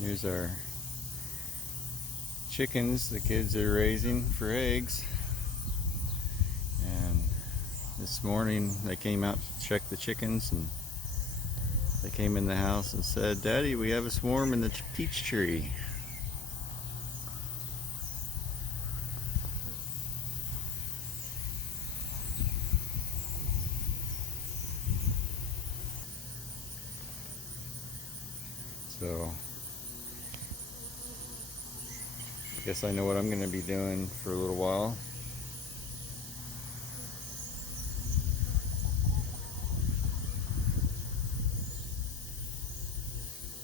Here's our chickens the kids are raising for eggs. And this morning they came out to check the chickens, and they came in the house and said, "Daddy, we have a swarm in the peach tree." So I guess I know what I'm going to be doing for a little while.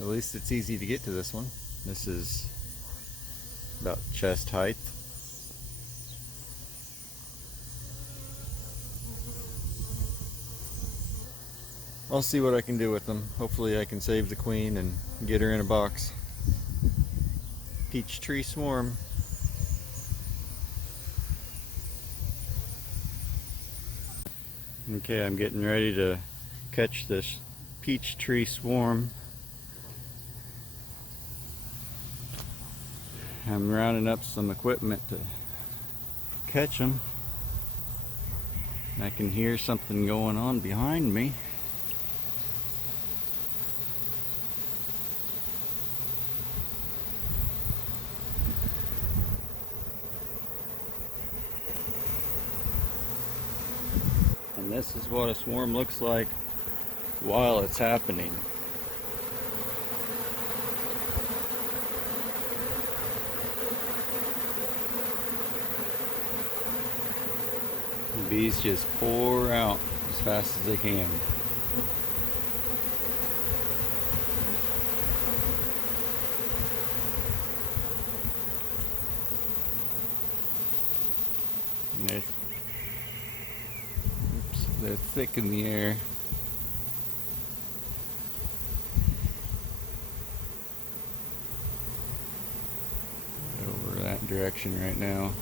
At least it's easy to get to this one. This is about chest height. I'll see what I can do with them. Hopefully I can save the queen and get her in a box. Peach tree swarm. Okay, I'm getting ready to catch this peach tree swarm. I'm rounding up some equipment to catch them. I can hear something going on behind me. And this is what a swarm looks like while it's happening. The bees just pour out as fast as they can. And they're thick in the air. Over that direction right now.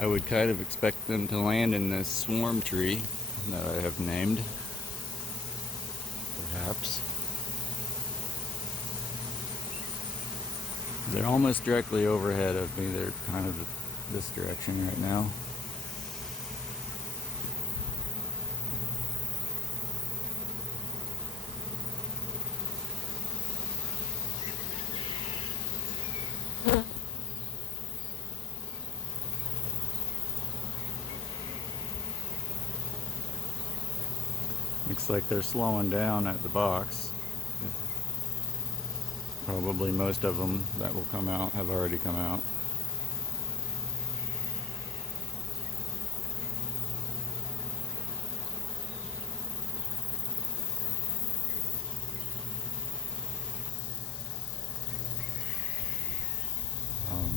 I would kind of expect them to land in this swarm tree that I have named, perhaps. They're almost directly overhead of me. They're kind of this direction right now. Looks like they're slowing down at the box. Probably most of them that will come out have already come out.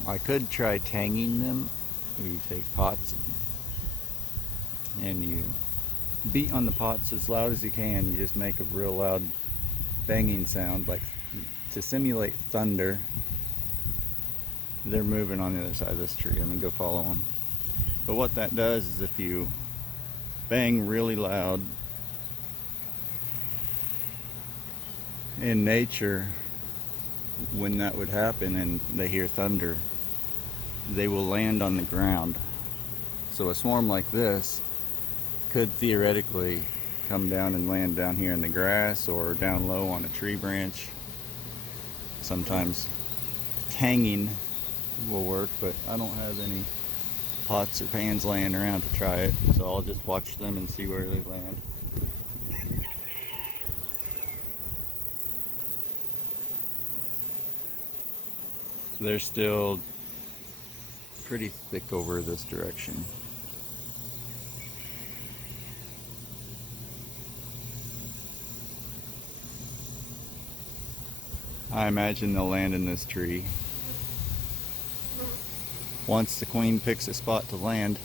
I could try tanging them. You take pots and you beat on the pots as loud as you can. You just make a real loud banging sound, like to simulate thunder. They're moving on the other side of this tree. I'm gonna go follow them. But what that does is if you bang really loud in nature, when that would happen and they hear thunder, they will land on the ground. So a swarm like this could theoretically come down and land down here in the grass or down low on a tree branch. Sometimes tanging will work, but I don't have any pots or pans laying around to try it, so I'll just watch them and see where they land. They're still pretty thick over this direction. I imagine they'll land in this tree. Once the queen picks a spot to land,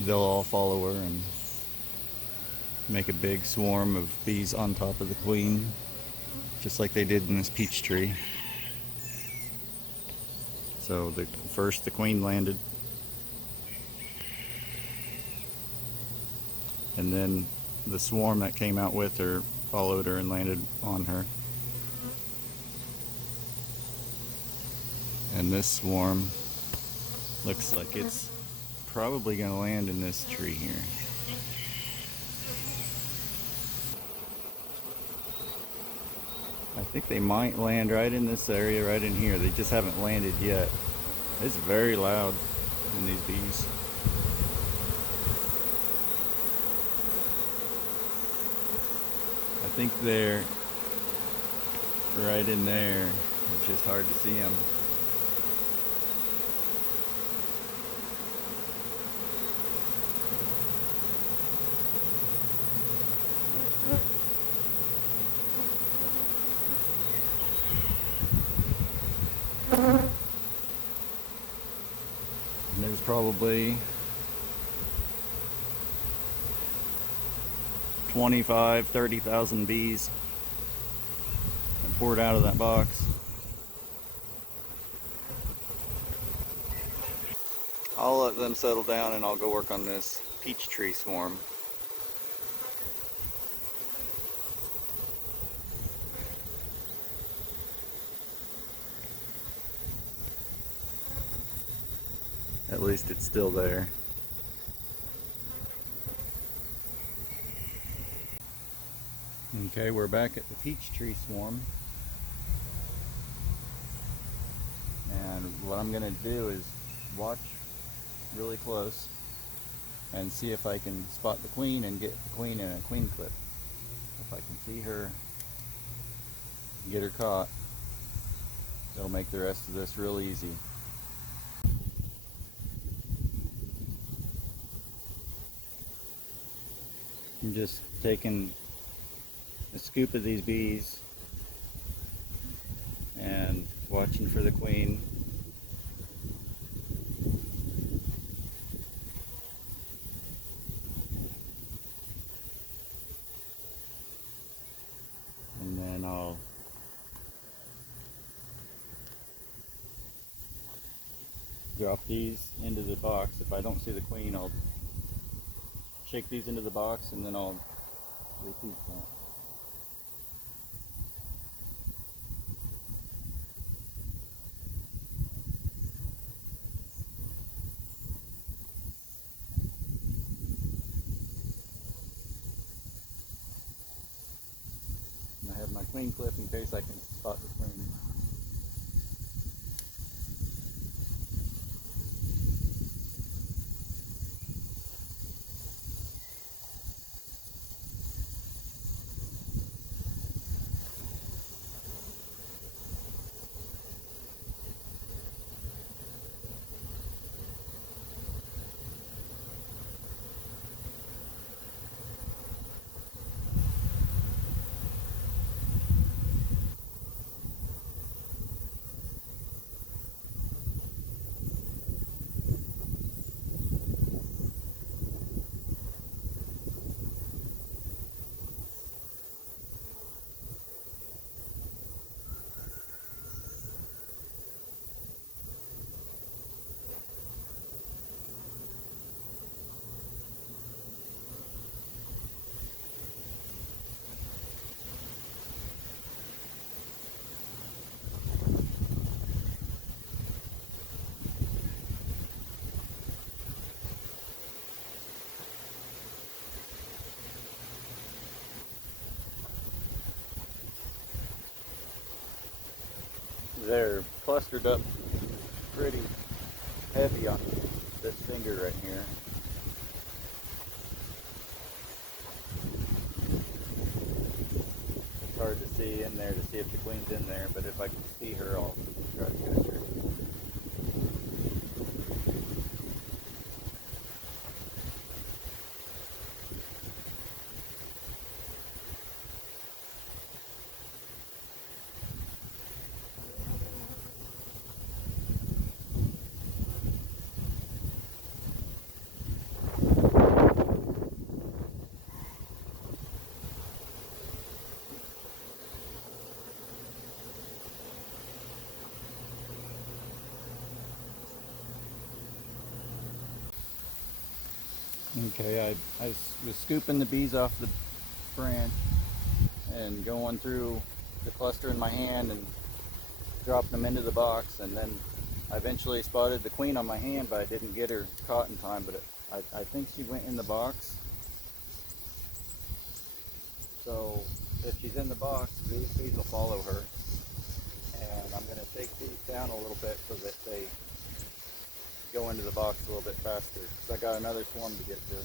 they'll all follow her and make a big swarm of bees on top of the queen, just like they did in this peach tree. So first the queen landed. And then the swarm that came out with her followed her and landed on her. And this swarm looks like it's probably going to land in this tree here. I think they might land right in this area, right in here. They just haven't landed yet. It's very loud in these bees. I think they're right in there. It's just hard to see them. And there's probably 25,000-30,000 bees that poured out of that box. I'll let them settle down and I'll go work on this peach tree swarm. At least it's still there. Okay, we're back at the peach tree swarm. And what I'm going to do is watch really close and see if I can spot the queen and get the queen in a queen clip. If I can see her, get her caught, it'll make the rest of this real easy. I'm just taking a scoop of these bees and watching for the queen. And then I'll drop these into the box. If I don't see the queen, I'll shake these into the box and then I'll repeat that. And I have my queen clip in case I can spot the queen. They're clustered up pretty heavy on this finger right here. It's hard to see in there to see if the queen's in there, but if I can see her, I'll try to catch her. Okay, I was scooping the bees off the branch and going through the cluster in my hand and dropping them into the box, and then I eventually spotted the queen on my hand, but I didn't get her caught in time. But I think she went in the box. So if she's in the box, these bees will follow her. And I'm going to take these down a little bit so that they go into the box a little bit faster, because I got another swarm to get to.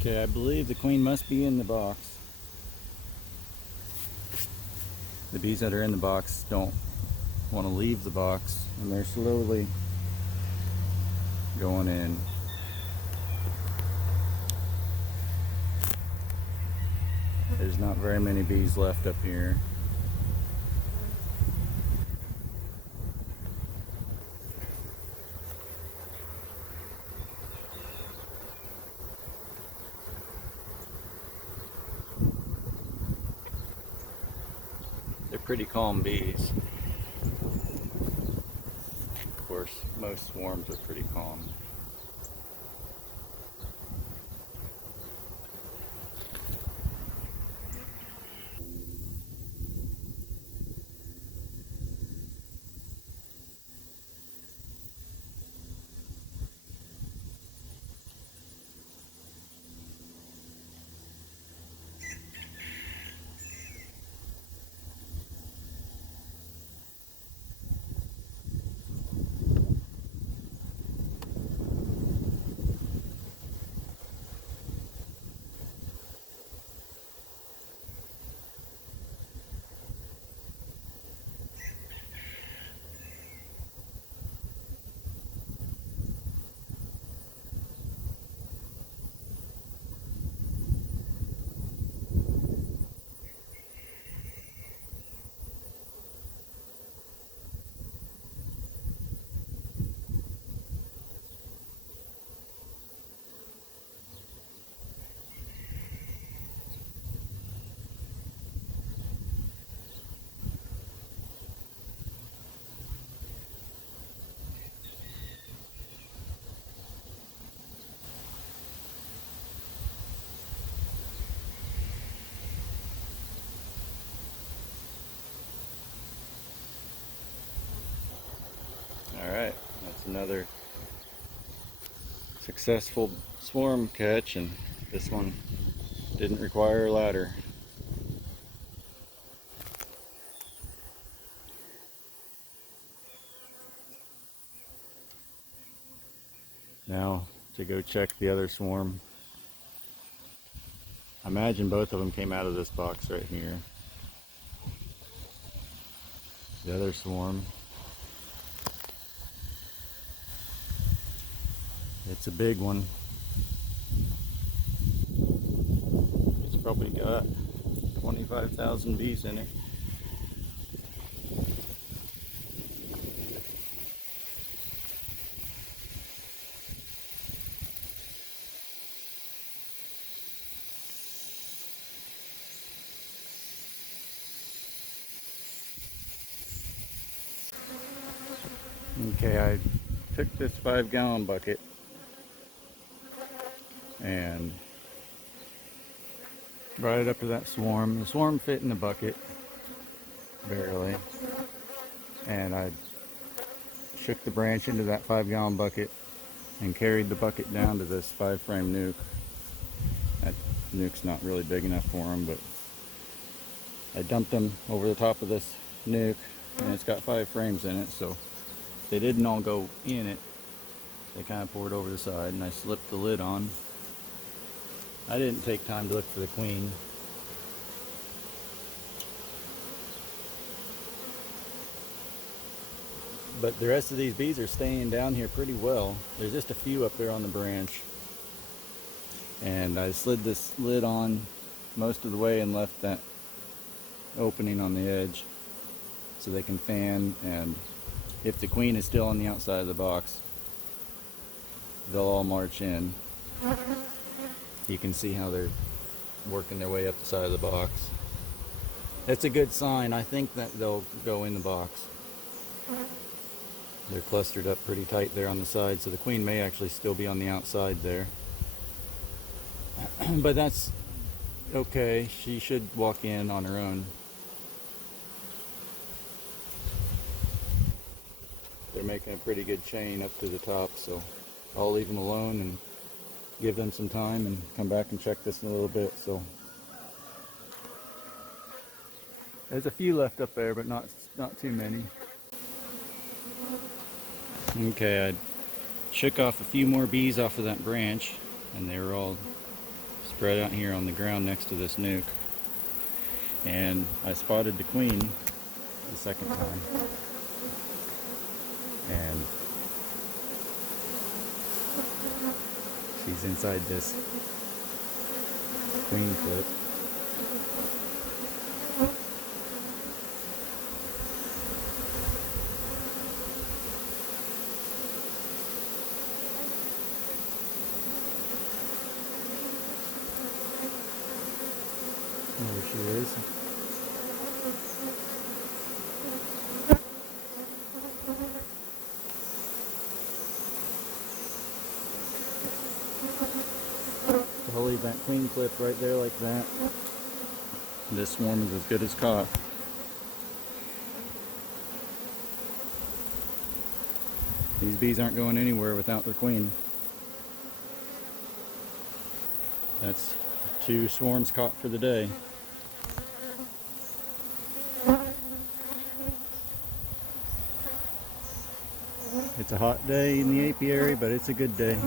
Okay, I believe the queen must be in the box. The bees that are in the box don't want to leave the box, and they're slowly going in. There's not very many bees left up here. They're pretty calm bees. Of course, most swarms are pretty calm. another successful swarm catch, and this one didn't require a ladder. Now to go check the other swarm. I imagine both of them came out of this box right here. The other swarm. It's a big one. It's probably got 25,000 bees in it. Okay, I took this 5-gallon bucket and brought it up to that swarm. The swarm fit in the bucket, barely. And I shook the branch into that 5-gallon bucket and carried the bucket down to this 5-frame nuke. That nuke's not really big enough for them, but I dumped them over the top of this nuke, and it's got 5 frames in it, so they didn't all go in it. They kind of poured over the side, and I slipped the lid on. I didn't take time to look for the queen. But the rest of these bees are staying down here pretty well. There's just a few up there on the branch. And I slid this lid on most of the way and left that opening on the edge so they can fan, and if the queen is still on the outside of the box, they'll all march in. You can see how they're working their way up the side of the box. That's a good sign. I think that they'll go in the box. They're clustered up pretty tight there on the side, so the queen may actually still be on the outside there. But that's okay. She should walk in on her own. They're making a pretty good chain up to the top, so I'll leave them alone and give them some time and come back and check this in a little bit. So there's a few left up there, but not too many. Okay, I shook off a few more bees off of that branch, and they were all spread out here on the ground next to this nuke. And I spotted the queen the second time, and she's inside this queen clip. There she is. I'll leave that queen clip right there like that. This swarm is as good as caught. These bees aren't going anywhere without their queen. That's 2 swarms caught for the day. It's a hot day in the apiary, but it's a good day.